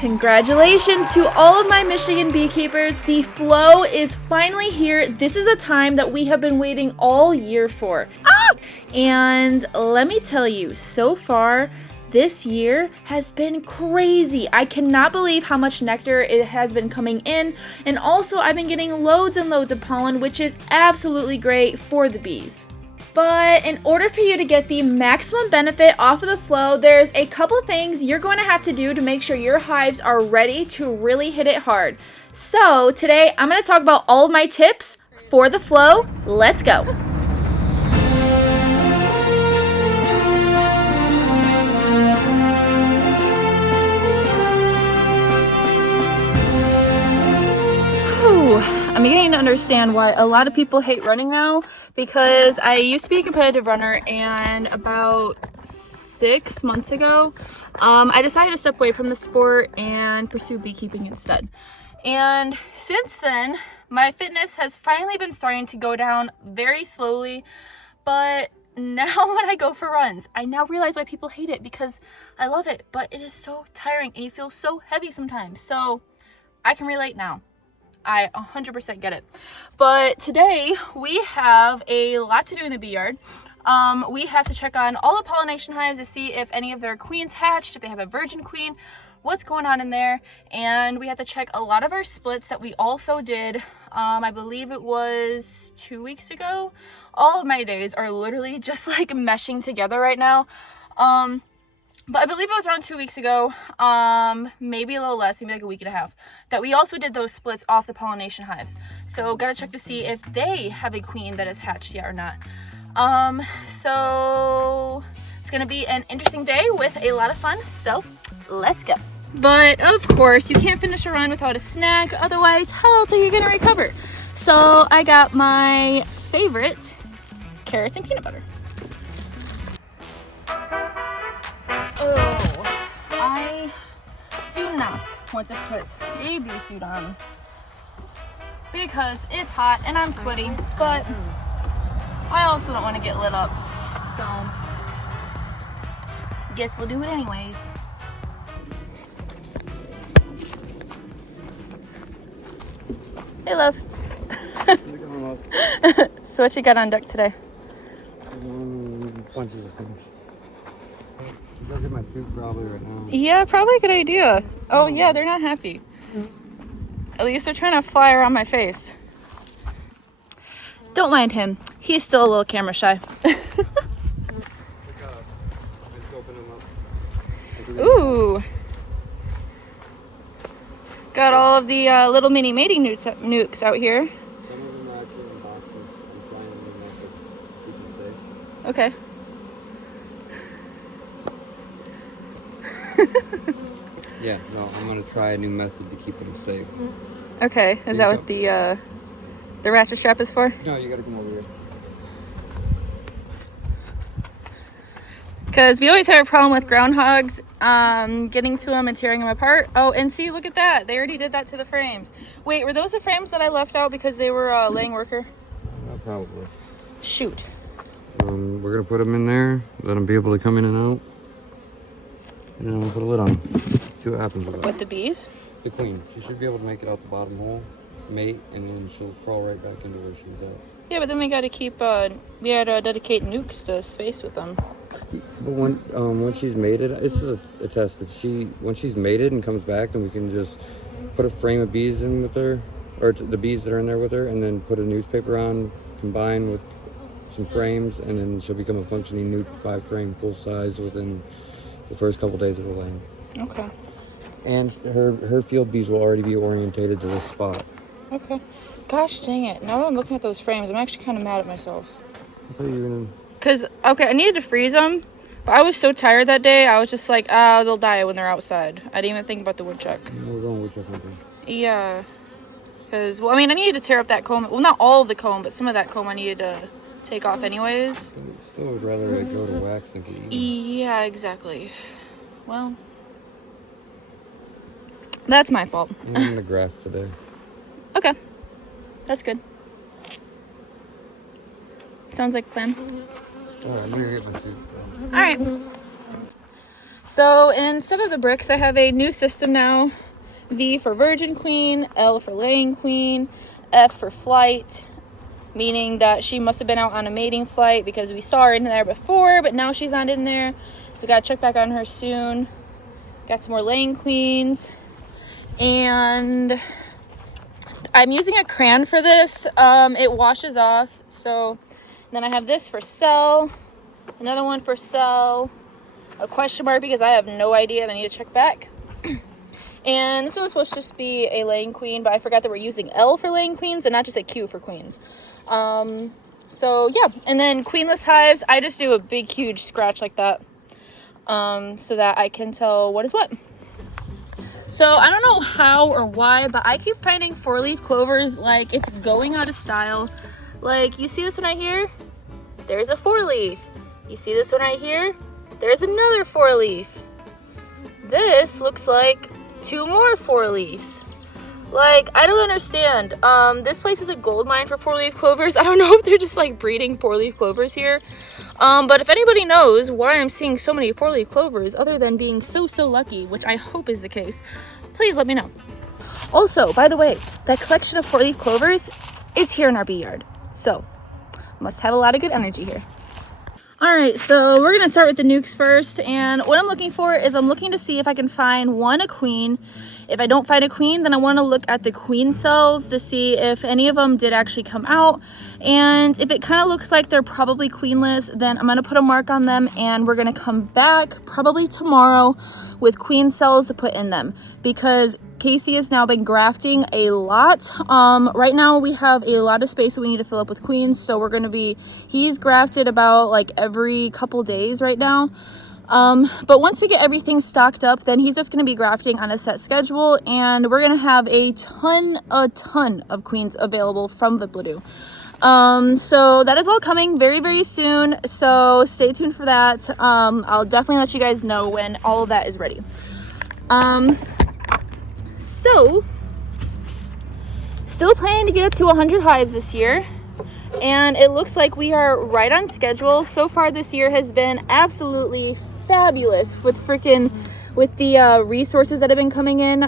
Congratulations to all of my Michigan beekeepers. The flow is finally here. This is a time that we have been waiting all year for. And let me tell you, so far, this year has been crazy. I cannot believe how much nectar it has been coming in. And also, I've been getting loads and loads of pollen, which is absolutely great for the bees. But in order for you to get the maximum benefit off of the flow, there's a couple things you're going to have to do to make sure your hives are ready to really hit it hard. So today I'm going to talk about all of my tips for the flow. Let's go. I'm beginning to understand why a lot of people hate running now, because I used to be a competitive runner, and about 6 months ago I decided to step away from the sport and pursue beekeeping instead. And since then my fitness has finally been starting to go down very slowly, but now when I go for runs, I now realize why people hate it, because I love it, but it is so tiring and you feel so heavy sometimes. So I can relate now. I 100% get it. But today we have a lot to do in the bee yard. We have to check on all the pollination hives to see if any of their queens hatched, if they have a virgin queen, what's going on in there. And we have to check a lot of our splits that we also did, I believe it was 2 weeks ago. All of my days are literally just like meshing together right now. But I believe it was around 2 weeks ago, maybe a little less, maybe like a week and a half, that we also did those splits off the pollination hives. So gotta check to see if they have a queen that is hatched yet or not. So it's gonna be an interesting day with a lot of fun, so let's go. But of course, you can't finish a run without a snack, otherwise how else are you gonna recover? So I got my favorite carrots and peanut butter. Oh, I do not want to put a bee suit on because it's hot and I'm sweaty, but I also don't want to get lit up, so guess we'll do it anyways. Hey, love. So what you got on deck today? Bunches of things. Look at my food probably right now. Yeah, probably a good idea. Oh yeah, they're not happy. At least they're trying to fly around my face. Don't mind him. He's still a little camera shy. Ooh. Got all of the little mini mating nukes out here. Some of them are actually in boxes. I'm trying to keep them safe. Okay. Yeah, no, I'm gonna try a new method to keep them safe. Okay, is that what the ratchet strap is for? No, you gotta come over here. Because we always have a problem with groundhogs getting to them and tearing them apart. Oh, and see, look at that. They already did that to the frames. Wait, were those the frames that I left out because they were laying worker? Probably. Shoot. We're gonna put them in there, let them be able to come in and out. And then we'll put a lid on them. See what happens with that. With the bees? The queen. She should be able to make it out the bottom hole, mate, and then she'll crawl right back into where she was at. Yeah, but then we gotta keep, we gotta dedicate nukes to space with them. But when she's mated, it's a test. When she's mated and comes back, then we can just put a frame of bees in with her, or the bees that are in there with her, and then put a newspaper on, combine with some frames, and then she'll become a functioning nuke 5-frame full size within the first couple days of her laying. Okay. And her field bees will already be orientated to this spot. Okay. Gosh dang it. Now that I'm looking at those frames, I'm actually kind of mad at myself. I thought you were gonna... Because, okay, I needed to freeze them, but I was so tired that day, I was just like, oh, they'll die when they're outside. I didn't even think about the woodchuck. We're going woodchuck hunting. Yeah. Because, well, I mean, I needed to tear up that comb. Well, not all of the comb, but some of that comb I needed to take off anyways. Still would rather it go to wax than get eaten. Yeah, exactly. Well, that's my fault. I'm going to graft today. Okay. That's good. Sounds like a plan. Alright, I'm going to get my food. Alright. So instead of the bricks, I have a new system now. V for virgin queen, L for laying queen, F for flight, meaning that she must have been out on a mating flight because we saw her in there before, but now she's not in there. So gotta check back on her soon. Got some more laying queens. And I'm using a crayon for this. It washes off. So then I have this for cell, another one for cell, a question mark because I have no idea and I need to check back. And this one was supposed to just be a laying queen, but I forgot that we're using L for laying queens and not just a Q for queens. So yeah, and then queenless hives, I just do a big huge scratch like that, so that I can tell what is what. So I don't know how or why, but I keep finding 4-leaf clovers like it's going out of style. Like, you see this one right here? There's a 4-leaf. You see this one right here? There's another 4-leaf. This looks like 2 more 4-leaves. Like, I don't understand. This place is a gold mine for 4-leaf clovers. I don't know if they're just like breeding 4-leaf clovers here. But if anybody knows why I'm seeing so many 4-leaf clovers other than being so lucky, which I hope is the case, please let me know. Also, by the way, that collection of 4-leaf clovers is here in our bee yard. So, must have a lot of good energy here. Alright, so we're going to start with the nukes first, and what I'm looking for is I'm looking to see if I can find a queen. If I don't find a queen, then I want to look at the queen cells to see if any of them did actually come out, and if it kind of looks like they're probably queenless, then I'm going to put a mark on them, and we're going to come back probably tomorrow with queen cells to put in them, because Casey has now been grafting a lot. Right now we have a lot of space that we need to fill up with queens, so he's grafted about like every couple days right now. But once we get everything stocked up, then he's just going to be grafting on a set schedule, and we're going to have a ton of queens available from Vipladoo. So that is all coming very soon, so stay tuned for that. I'll definitely let you guys know when all of that is ready. So, still planning to get up to 100 hives this year, and it looks like we are right on schedule. So far this year has been absolutely fabulous with the resources that have been coming in.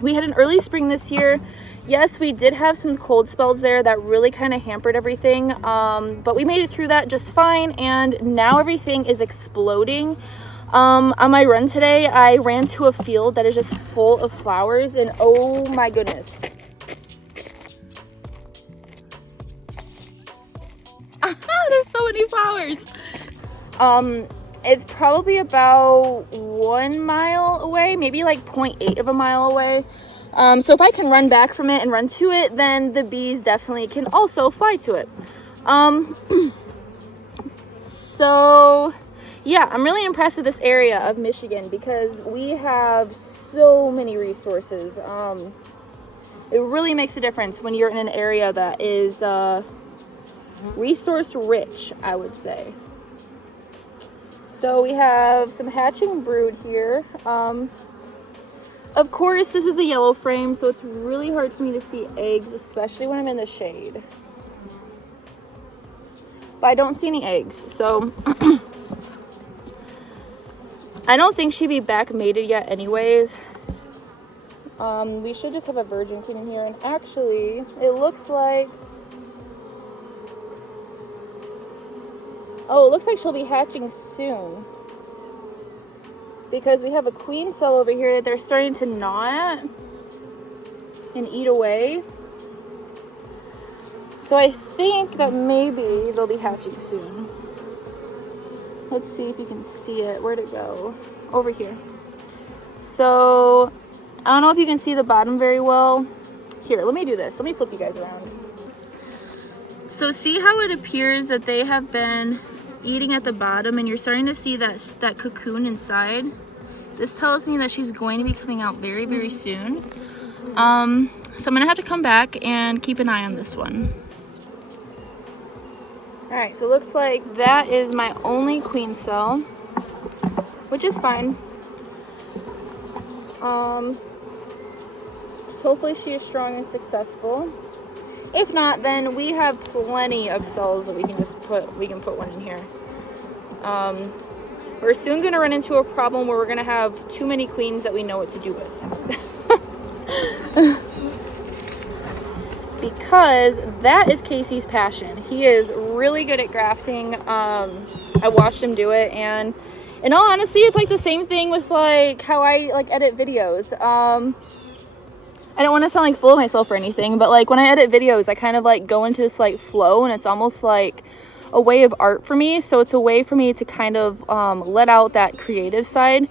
We had an early spring this year. Yes, we did have some cold spells there that really kind of hampered everything, but we made it through that just fine, and now everything is exploding. On my run today, I ran to a field that is just full of flowers, and oh my goodness. There's so many flowers. It's probably about 1 mile away, maybe like 0.8 of a mile away. So if I can run back from it and run to it, then the bees definitely can also fly to it. So yeah, I'm really impressed with this area of Michigan because we have so many resources. It really makes a difference when you're in an area that is resource rich, I would say. So we have some hatching brood here. Of course, this is a yellow frame, so it's really hard for me to see eggs, especially when I'm in the shade. But I don't see any eggs, so I don't think she'd be back mated yet anyways. We should just have a virgin queen in here, and actually, it looks like she'll be hatching soon. Because we have a queen cell over here that they're starting to gnaw at and eat away. So I think that maybe they'll be hatching soon. Let's see if you can see it. Where'd it go? Over here. So I don't know if you can see the bottom very well. Here, let me do this. Let me flip you guys around. So see how it appears that they have been eating at the bottom, and you're starting to see that cocoon inside. This tells me that she's going to be coming out very soon. So I'm gonna have to come back and keep an eye on this one. All right, so it looks like that is my only queen cell, which is fine. So hopefully she is strong and successful. If not, then we have plenty of cells that we can put one in here. we're soon going to run into a problem where we're going to have too many queens that we know what to do with. Because that is Casey's passion. He is really good at grafting. I watched him do it, and in all honesty, it's like the same thing with like how I like edit videos. I don't want to sound like full of myself or anything, but like when I edit videos, I kind of like go into this like flow, and it's almost like a way of art for me. So it's a way for me to kind of let out that creative side,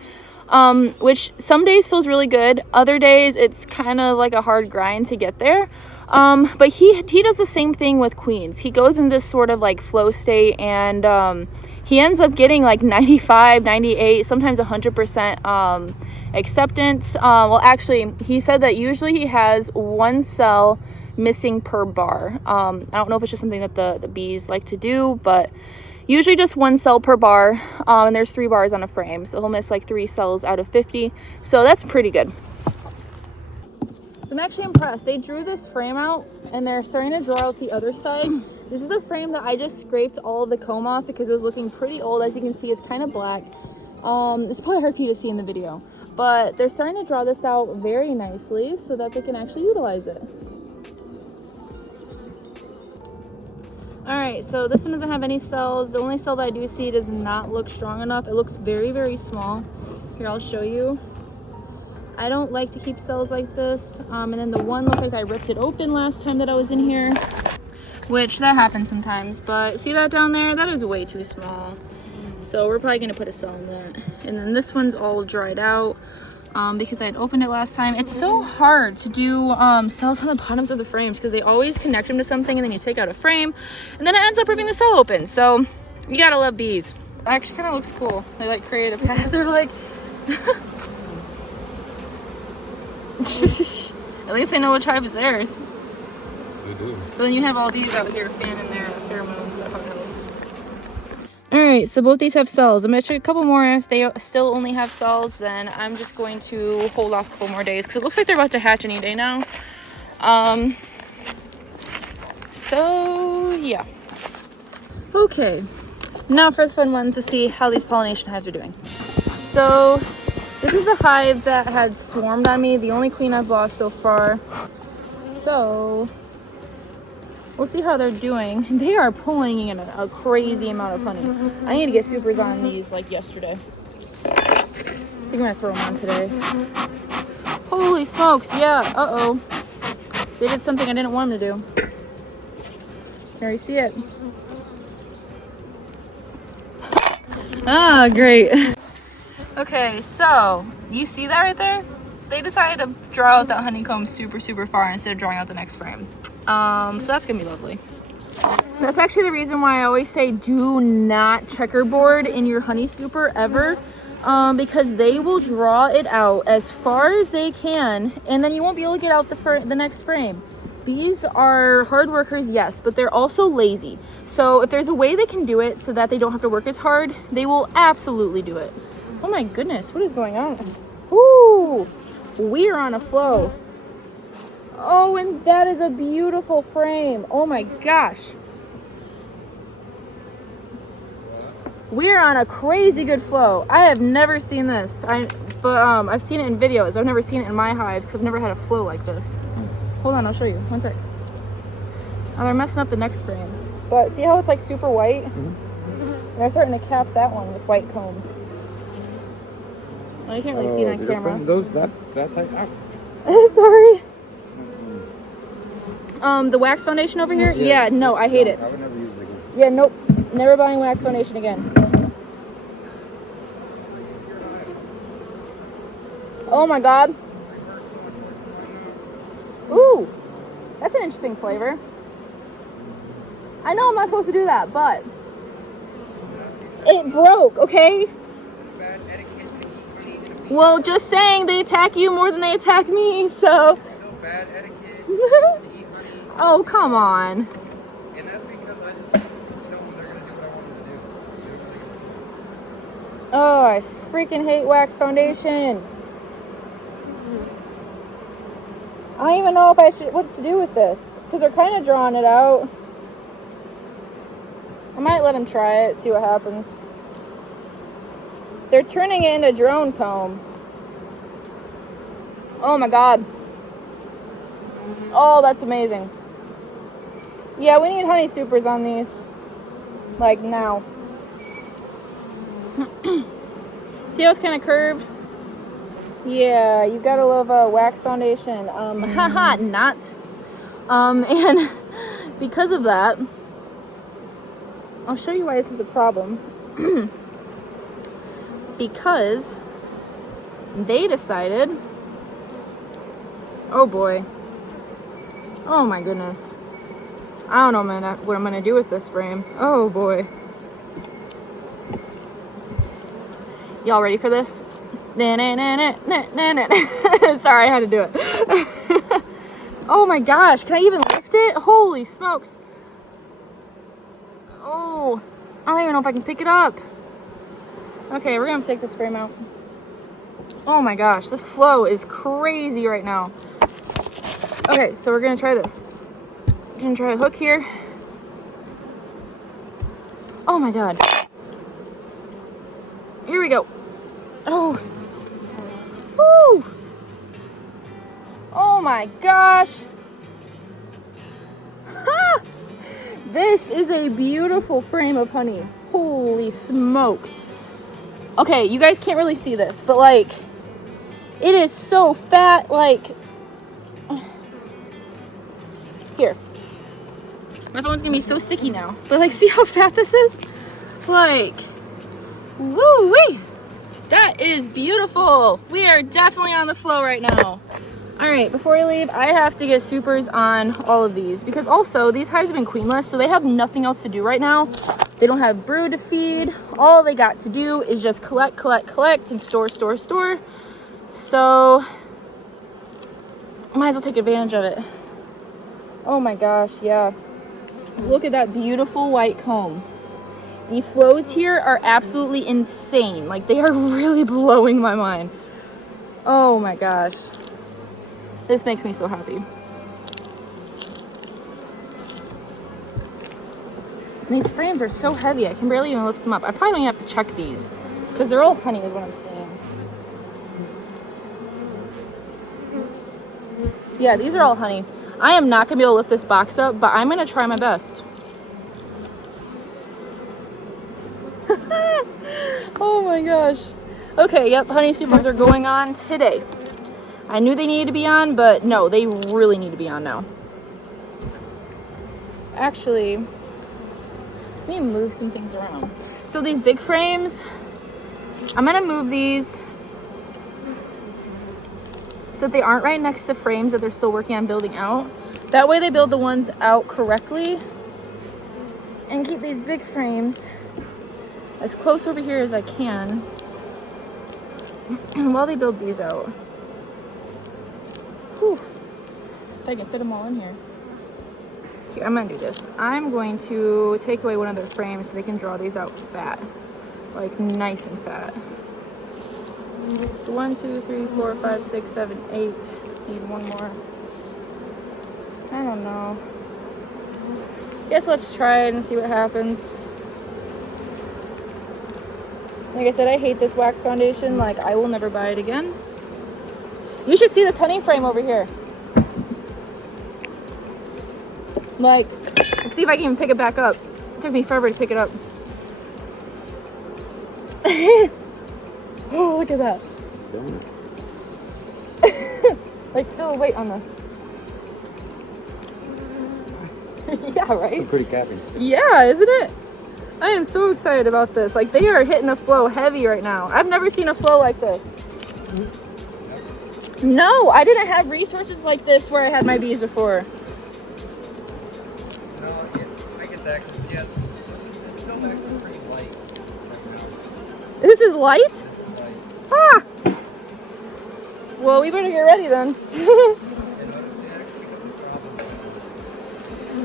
which some days feels really good. Other days it's kind of like a hard grind to get there. But he does the same thing with queens. He goes in this sort of like flow state, and he ends up getting like 95, 98, sometimes 100% acceptance. Well, actually, he said that usually he has one cell missing per bar. I don't know if it's just something that the bees like to do, but usually just one cell per bar, and there's 3 bars on a frame, so he'll miss like 3 cells out of 50, so that's pretty good. So I'm actually impressed. They drew this frame out, and they're starting to draw out the other side. This is the frame that I just scraped all of the comb off because it was looking pretty old. As you can see, it's kind of black. It's probably hard for you to see in the video, but they're starting to draw this out very nicely so that they can actually utilize it. Alright, so this one doesn't have any cells. The only cell that I do see does not look strong enough. It looks very, very small. Here, I'll show you. I don't like to keep cells like this. And then the one looked like I ripped it open last time that I was in here, which that happens sometimes. But see that down there? That is way too small. So we're probably going to put a cell in that. And then this one's all dried out because I had opened it last time. It's so hard to do cells on the bottoms of the frames because they always connect them to something, and then you take out a frame and then it ends up ripping the cell open. So you gotta love bees. It actually kind of looks cool. They like create a path. They're like at least I know which hive is theirs. We do. But then you have all these out here fanning their pheromones. That probably helps. Alright, so both these have cells. I'm going to check a couple more. If they still only have cells, then I'm just going to hold off a couple more days because it looks like they're about to hatch any day now. So, yeah. Okay, now for the fun one to see how these pollination hives are doing. So, this is the hive that had swarmed on me, the only queen I've lost so far. So, we'll see how they're doing. They are pulling in a crazy amount of honey. I need to get supers on these like yesterday. I think I'm gonna throw them on today. Holy smokes, yeah, uh-oh. They did something I didn't want them to do. Can already see it. Ah, great. Okay, so you see that right there? They decided to draw out that honeycomb super, super far instead of drawing out the next frame. So that's gonna be lovely. That's actually the reason why I always say do not checkerboard in your honey super ever, because they will draw it out as far as they can, and then you won't be able to get out the next frame. Bees are hard workers, yes, but they're also lazy. So if there's a way they can do it so that they don't have to work as hard, they will absolutely do it. Oh my goodness, what is going on? Ooh, we are on a flow. Oh, and that is a beautiful frame. Oh my gosh. We're on a crazy good flow. I have never seen this. But I've seen it in videos. I've never seen it in my hive because I've never had a flow like this. Hold on, I'll show you. One sec. Oh, they're messing up the next frame. But see how it's like super white? And they're starting to cap that one with white comb. Well, you can't really see it on camera. That type. Sorry. The wax foundation over here? Yeah, no, I hate it. I would never use it again. Yeah, nope. Never buying wax foundation again. Oh my god. Ooh, that's an interesting flavor. I know I'm not supposed to do that, but it broke, okay? Well, just saying, they attack you more than they attack me, so. No bad etiquette to eat honey. Oh, come on. And that's because I just know they're going to do what I want them to do. Oh, I freaking hate wax foundation. I don't even know if what to do with this, because they're kind of drawing it out. I might let them try it, see what happens. They're turning it into drone comb. Oh my god. Oh, that's amazing. Yeah, we need honey supers on these. Like now. See how it's kind of curved? Yeah, you gotta love a wax foundation. Haha, not. And because of that, I'll show you why this is a problem. Because they decided, oh boy, oh my goodness, I don't know what I'm gonna do with this frame. Oh boy. Y'all ready for this? Sorry, I had to do it. Oh my gosh, can I even lift it? Holy smokes. Oh, I don't even know if I can pick it up. Okay, we're gonna have to take this frame out. Oh my gosh, this flow is crazy right now. Okay, so we're gonna try this. We're gonna try a hook here. Oh my god. Here we go. Oh. Woo. Oh my gosh. Ha! This is a beautiful frame of honey. Holy smokes. Okay, you guys can't really see this, but like, it is so fat, like, here. My phone's gonna be so sticky now, but like, see how fat this is? Like, woo-wee. That is beautiful. We are definitely on the flow right now. All right, before we leave, I have to get supers on all of these because also these hives have been queenless, so they have nothing else to do right now. They don't have brood to feed. All they got to do is just collect, collect, collect, and store, store, store. So, might as well take advantage of it. Oh my gosh, yeah. Look at that beautiful white comb. The flows here are absolutely insane. Like, they are really blowing my mind. Oh my gosh. This makes me so happy. And these frames are so heavy, I can barely even lift them up. I probably don't even have to check these because they're all honey is what I'm seeing. Yeah, these are all honey. I am not gonna be able to lift this box up, but I'm gonna try my best. Oh my gosh. Okay, yep, honey supers are going on today. I knew they needed to be on, but no, they really need to be on now. Actually, let me move some things around. So these big frames, I'm gonna move these so that they aren't right next to frames that they're still working on building out. That way they build the ones out correctly and keep these big frames as close over here as I can while they build these out. Whew. If I can fit them all in here. Here, I'm gonna do this. I'm going to take away one of their frames so they can draw these out fat. Like nice and fat. So 1, 2, 3, 4, 5, 6, 7, 8. Need one more. I don't know. Guess let's try it and see what happens. Like I said, I hate this wax foundation. Like, I will never buy it again. You should see this honey frame over here. Like, let's see if I can even pick it back up. It took me forever to pick it up. Oh, look at that. Like, feel the weight on this. Yeah, right? It's pretty capping. Yeah, isn't it? I am so excited about this. Like, they are hitting the flow heavy right now. I've never seen a flow like this. No, I didn't have resources like this where I had my bees before. No, I get that. Yeah, it's still actually pretty light right now. This is light? Ah! Well, we better get ready then.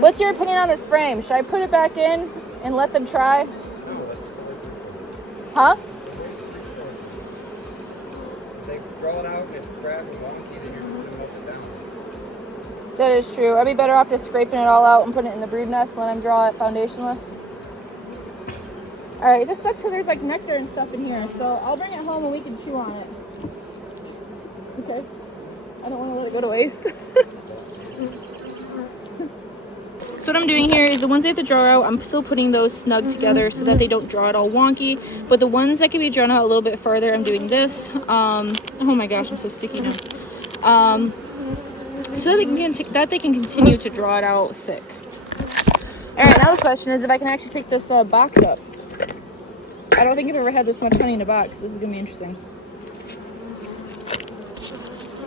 What's your opinion on this frame? Should I put it back in and let them try? Huh? They draw it out and it's crap and wonky, then you're moving up and down. That is true. I'd be better off just scraping it all out and putting it in the brood nest and let them draw it foundationless. Alright, it just sucks because there's like nectar and stuff in here. So I'll bring it home and we can chew on it. Okay. I don't want to let it go to waste. So what I'm doing here is the ones I have to draw out, I'm still putting those snug together so that they don't draw it all wonky. But the ones that can be drawn out a little bit further, I'm doing this. Oh my gosh, I'm so sticky now. So that they can continue to draw it out thick. All right, now the question is if I can actually pick this box up. I don't think I've ever had this much honey in a box. This is gonna be interesting.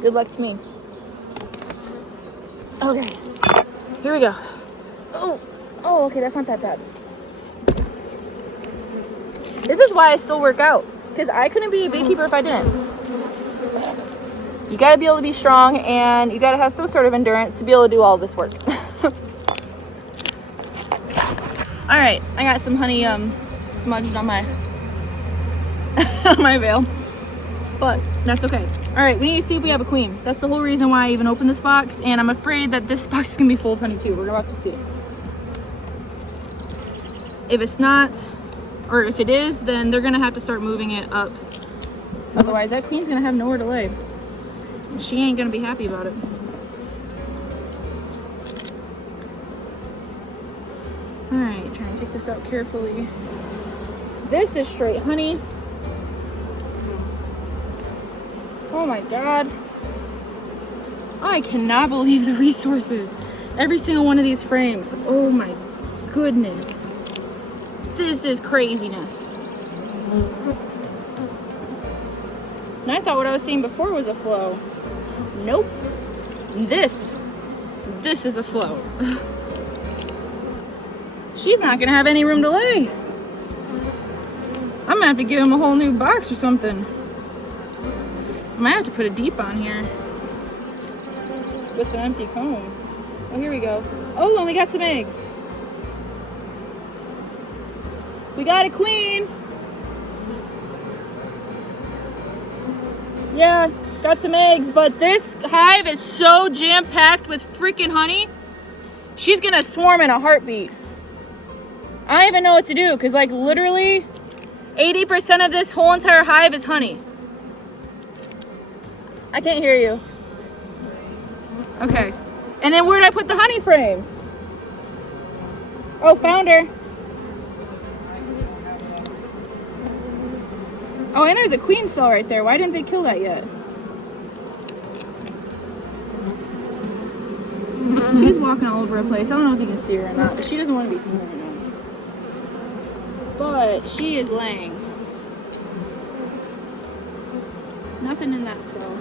Good luck to me. Okay, here we go. Oh, okay, that's not that bad. This is why I still work out, because I couldn't be a beekeeper if I didn't. You gotta be able to be strong, and you gotta have some sort of endurance to be able to do all this work. All right, I got some honey smudged on my on my veil, but that's okay. All right, we need to see if we have a queen. That's the whole reason why I even opened this box, and I'm afraid that this box is gonna be full of honey too. We're about to see. If it's not, or if it is, then they're gonna have to start moving it up. Otherwise, that queen's gonna have nowhere to lay. And she ain't gonna be happy about it. All right, trying to take this out carefully. This is straight honey. Oh my God. I cannot believe the resources. Every single one of these frames. Oh my goodness. This is craziness. And I thought what I was seeing before was a flow. Nope. This is a flow. She's not gonna have any room to lay. I'm gonna have to give him a whole new box or something. I might have to put a deep on here with some empty comb. Oh, here we go. Oh, and we got some eggs. We got a queen. Yeah, got some eggs, but this hive is so jam-packed with freaking honey. She's gonna swarm in a heartbeat. I don't even know what to do, because like literally 80% of this whole entire hive is honey. I can't hear you. Okay. And then where did I put the honey frames? Oh, found her. Oh, and there's a queen cell right there. Why didn't they kill that yet? She's walking all over the place. I don't know if you can see her or not, but she doesn't want to be seen right now. But she is laying. Nothing in that cell.